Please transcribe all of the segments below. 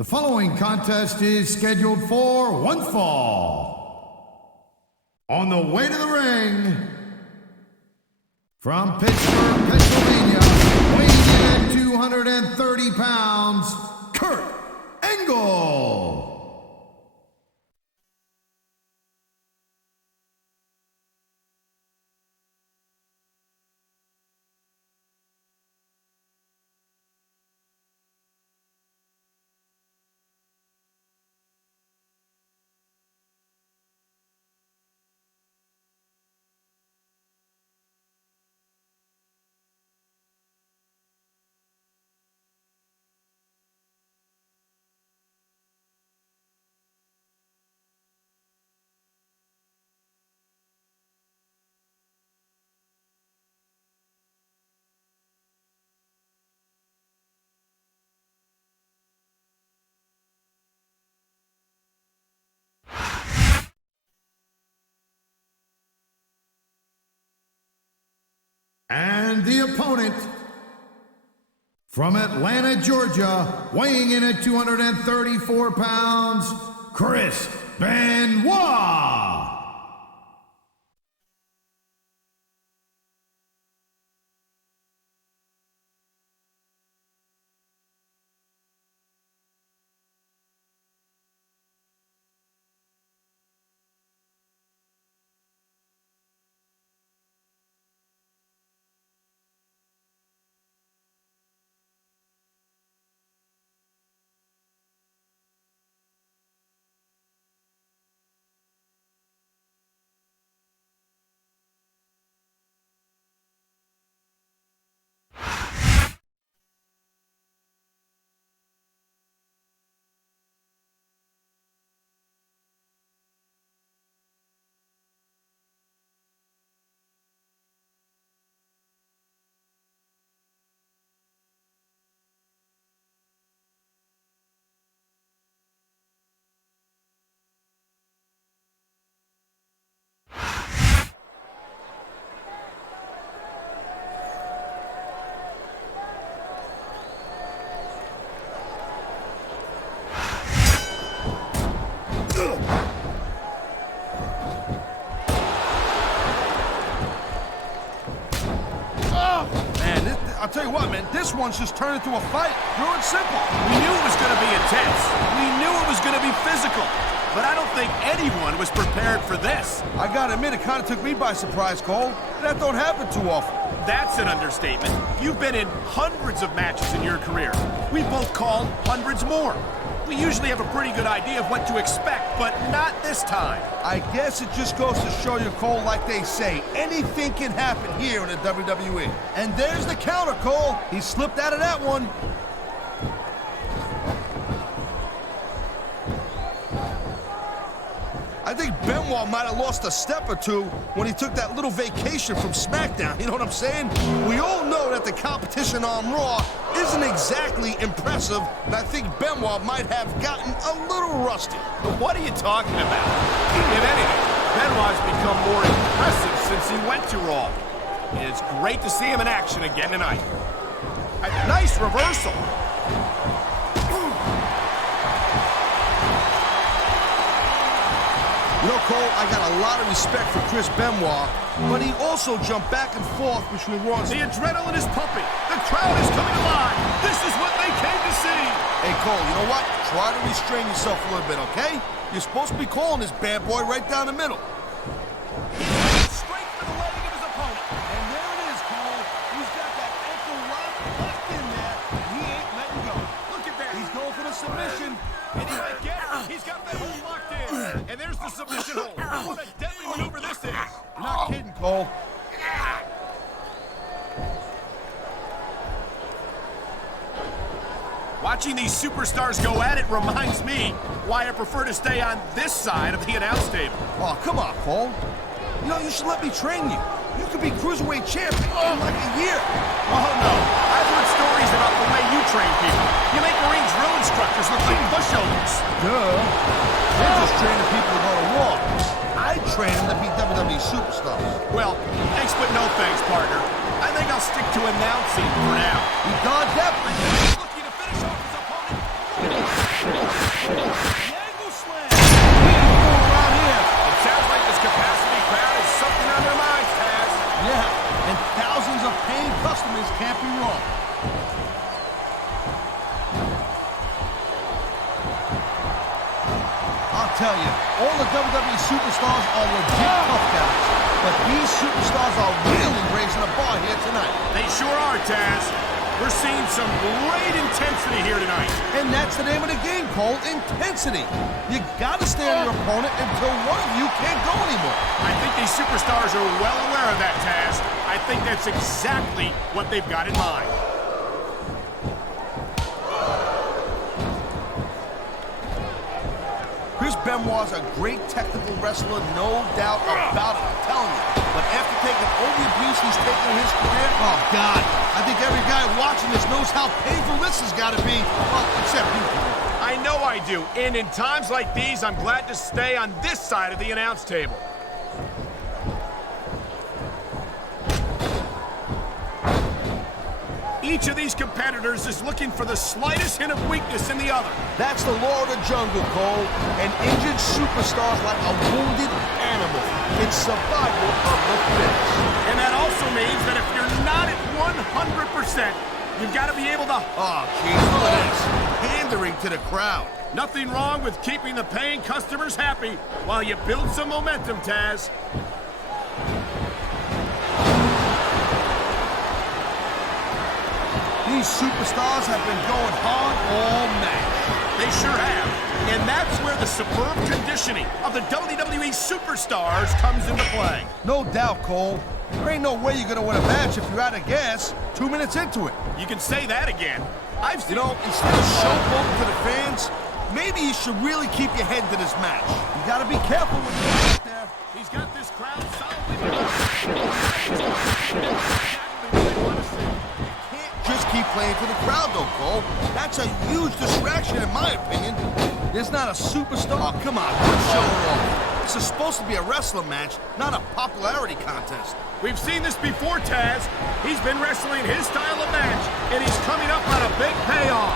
The following contest is scheduled for one fall. On the way to the ring, from Pittsburgh, Pennsylvania, weighing in at 230 pounds, Kurt Angle. And the opponent, from Atlanta, Georgia, weighing in at 234 pounds, Chris Benoit. I'll tell you what, man, this one's just turned into a fight. Pure and simple. We knew it was going to be intense. We knew it was going to be physical. But I don't think anyone was prepared for this. I gotta admit, it kind of took me by surprise, Cole. That don't happen too often. That's an understatement. You've been in hundreds of matches in your career. We both called hundreds more. We usually have a pretty good idea of what to expect, but not this time. I guess it just goes to show you, Cole, like they say, anything can happen here in the WWE. And there's the counter, Cole. He slipped out of that one. I think Benoit might have lost a step or two when he took that little vacation from SmackDown, you know what I'm saying? We all know that the competition on Raw isn't exactly impressive, and I think Benoit might have gotten a little rusty. But what are you talking about? If anything, Benoit's become more impressive since he went to Raw. It's great to see him in action again tonight. A nice reversal. You know, Cole, I got a lot of respect for Chris Benoit, but he also jumped back and forth between Raw and... The adrenaline is pumping. The crowd is coming alive. This is what they came to see. Hey, Cole, you know what? Try to restrain yourself a little bit, okay? You're supposed to be calling this bad boy right down the middle. Straight for the leg of his opponent. And there it is, Cole. He's got that ankle locked in there, and he ain't letting go. Look at that. He's going for the submission. And he might get it. He's got Benoit locked in. And there's the submission hold. What a deadly maneuver this is. You're not kidding, Cole. Watching these superstars go at it reminds me why I prefer to stay on this side of the announce table. Oh, come on, Cole. You know, you should let me train you. You could be Cruiserweight champion in like a year. Oh, no. I've heard stories about the way you train people. You make Marine drill instructors look like pushovers. Duh. You're just training people to go to war. I train them to be WWE superstars. Well, thanks but no thanks, partner. I think I'll stick to announcing for now. You dodged that one. Looking to finish off his opponent. customers can't be wrong. I'll tell you, all the WWE superstars are legit tough guys, but these superstars are really raising the bar here tonight. They sure are, Taz. We're seeing some great intensity here tonight. And that's the name of the game, Cole, intensity. You gotta stay on your opponent until one of you can't go anymore. I think these superstars are well aware of that, Taz. I think that's exactly what they've got in mind. Chris Benoit's a great technical wrestler, no doubt about it, I'm telling you. But after taking all the abuse he's taken in his career, oh, God, I think every guy watching this knows how painful this has got to be, well, except you. I know I do, and in times like these, I'm glad to stay on this side of the announce table. Each of these competitors is looking for the slightest hint of weakness in the other. That's the law of the jungle, Cole. An injured superstar's like a wounded animal. It's survival of the fittest. And that also means that if you're not at 100%, you've got to be able to... Oh, jeez, look at this. Pandering to the crowd. Nothing wrong with keeping the paying customers happy while you build some momentum, Taz. These superstars have been going hard all match. They sure have. And that's where the superb conditioning of the WWE superstars comes into play. No doubt, Cole. There ain't no way you're gonna win a match if you're out of gas 2 minutes into it. You can say that again. I've seen... You know, instead of showboating to the fans, maybe you should really keep your head to this match. You gotta be careful when you get out there. He's got this crowd solidly behind him. Just keep playing to the crowd, though, Cole. That's a huge distraction, in my opinion. There's not a superstar. Come on, quit showing off. This is supposed to be a wrestling match, not a popularity contest. We've seen this before, Taz. He's been wrestling his style of match, and he's coming up on a big payoff.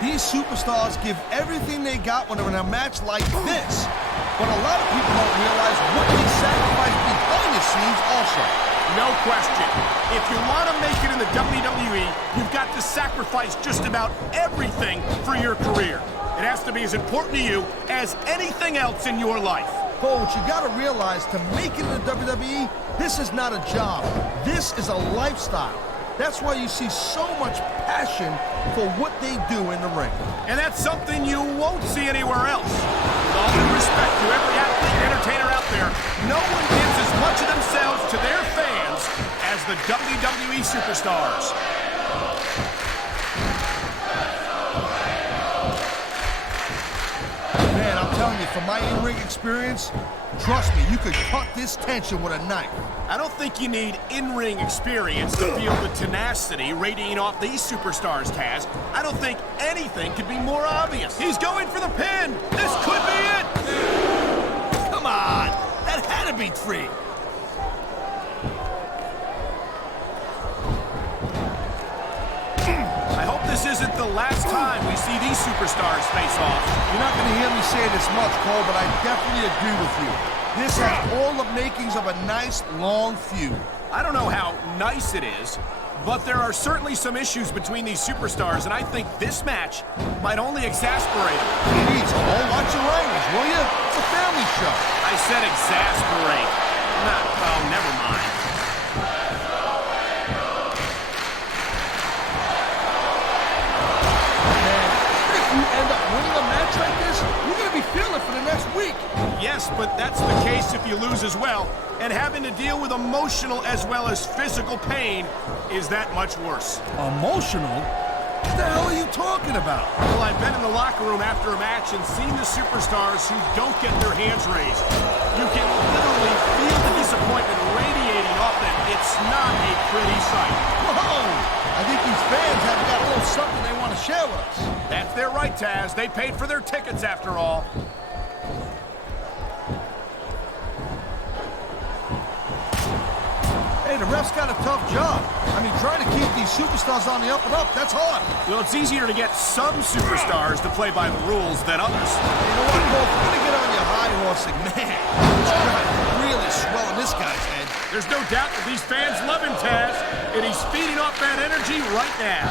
These superstars give everything they got when they're in a match like this. But a lot of people don't realize what they sacrifice behind the scenes also. No question. If you want to make it in the WWE, you've got to sacrifice just about everything for your career. It has to be as important to you as anything else in your life. But what you got to realize, to make it in the WWE, this is not a job. This is a lifestyle. That's why you see so much passion for what they do in the ring. And that's something you won't see anywhere else. With all due respect to every athlete and entertainer out there, no one gives as much of themselves to their fans as the WWE superstars. Man, I'm telling you, from my in-ring experience, trust me, you could cut this tension with a knife. I don't think you need in-ring experience to feel the tenacity radiating off these superstars, Taz. I don't think anything could be more obvious. He's going for the pin. This could be it. Come on, that had to be 3. I hope this isn't the last time we see these superstars face off. You're not going to hear me say this much, Cole, but I definitely agree with you. This has all the makings of a nice, long feud. I don't know how nice it is, but there are certainly some issues between these superstars, and I think this match might only exasperate them. Please, Cole, watch your language, will you? It's a family show. I said exasperate. Not, well, never mind. For the next week. Yes, but that's the case if you lose as well. And having to deal with emotional as well as physical pain is that much worse. Emotional? What the hell are you talking about? Well, I've been in the locker room after a match and seen the superstars who don't get their hands raised. You can literally feel the disappointment radiating off them. It's not a pretty sight. Whoa! I think these fans have got a little something they want to share with us. That's their right, Taz. They paid for their tickets after all. Hey, the ref's got a tough job. I mean, trying to keep these superstars on the up and up, that's hard. Well, it's easier to get some superstars to play by the rules than others. You know what, Cole? If you're going to get on your high horse, and man, There's no doubt that these fans love him, Taz, and he's feeding off that energy right now.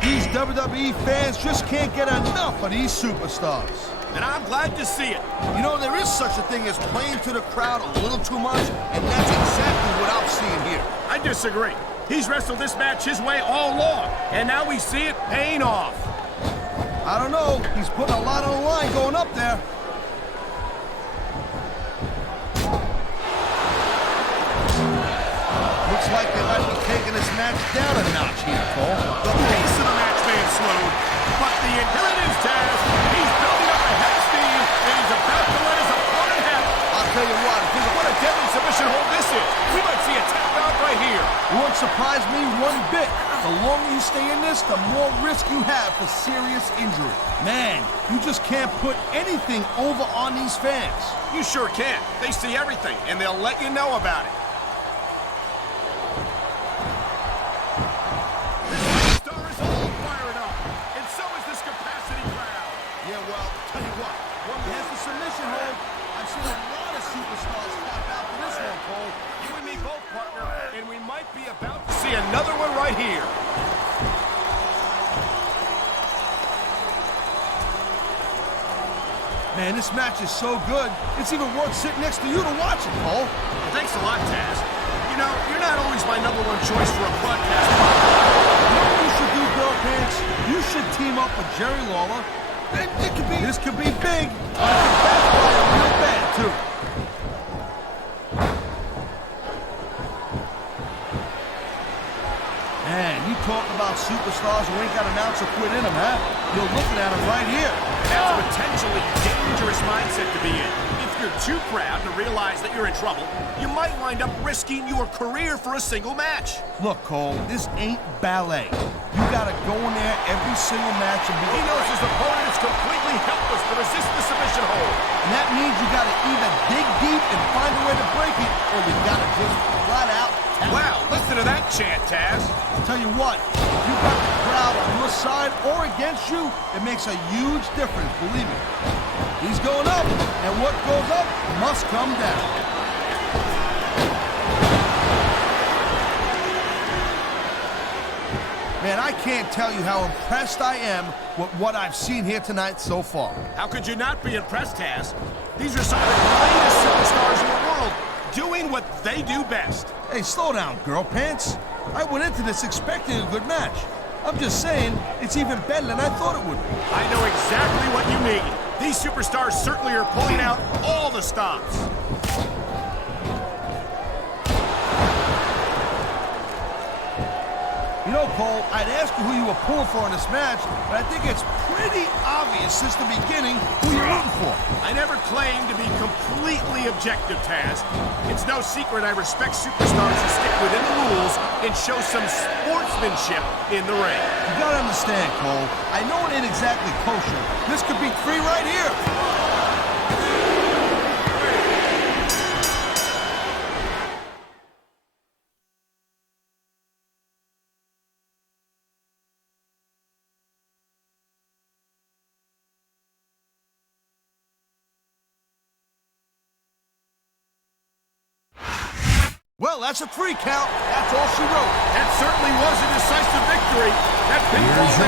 These WWE fans just can't get enough of these superstars. And I'm glad to see it. You know, there is such a thing as playing to the crowd a little too much, and that's exactly what I'm seeing here. I disagree. He's wrestled this match his way all along, and now we see it paying off. I don't know. He's putting a lot on the line going up there. Looks like they might be taking this match down a notch here, Cole. The pace of the match may have slowed, but the inheritance, Taz, he's building up a head of steam, and he's about to let his opponent have it. I'll tell you what What a deadly submission hold this is. We might see a tap out right here. it won't surprise me one bit. The longer you stay in this, the more risk you have for serious injury. Man, you just can't put anything over on these fans. You sure can. They see everything, and they'll let you know about it. This star is all fired up, and so is this capacity crowd. Yeah, well, tell you what, when he has the submission hold, I've seen a lot of superstars tap out for this one, Cole. You and me both, partner, and we might be about to see another one right here. Man, this match is so good, it's even worth sitting next to you to watch it, Cole. Well, thanks a lot, Taz. You know, you're not always my #1 choice for a broadcast. You know what you should do, Girl Pants? You should team up with Jerry Lawler. And this could be big, but it could backfire real bad, too. Man, you talk about superstars who ain't got an ounce of quit in them, huh? You're looking at them right here. That's a potentially dangerous mindset to be in. If you're too proud to realize that you're in trouble, you might wind up risking your career for a single match. Look, Cole, this ain't ballet. You gotta go in there every single match and be... He knows his opponent is completely helpless to resist the submission hold. And that means you gotta either dig deep and find a way to break it, or you gotta just flat out tap. Wow, listen to that chant, Taz. I'll tell you what, you got the crowd on your side or against you, it makes a huge difference, believe me. He's going up, and what goes up must come down. Man, I can't tell you how impressed I am with what I've seen here tonight so far. How could you not be impressed, Taz? These are some of the greatest superstars in the world, doing what they do best. Hey, slow down, Girl Pants. I went into this expecting a good match. I'm just saying, it's even better than I thought it would be. I know exactly what you mean. These superstars certainly are pulling out all the stops. You know, Cole, I'd ask you who you were pulling for in this match, but I think it's pretty obvious since the beginning who you're rooting for. I never claimed to be completely objective, Taz. It's no secret I respect superstars who stick within the rules and show some sportsmanship in the ring. You gotta understand, Cole, I know it ain't exactly kosher. This could be free right here. Well, that's a 3 count. That's all she wrote. That certainly was a decisive victory. That pinfall Here's your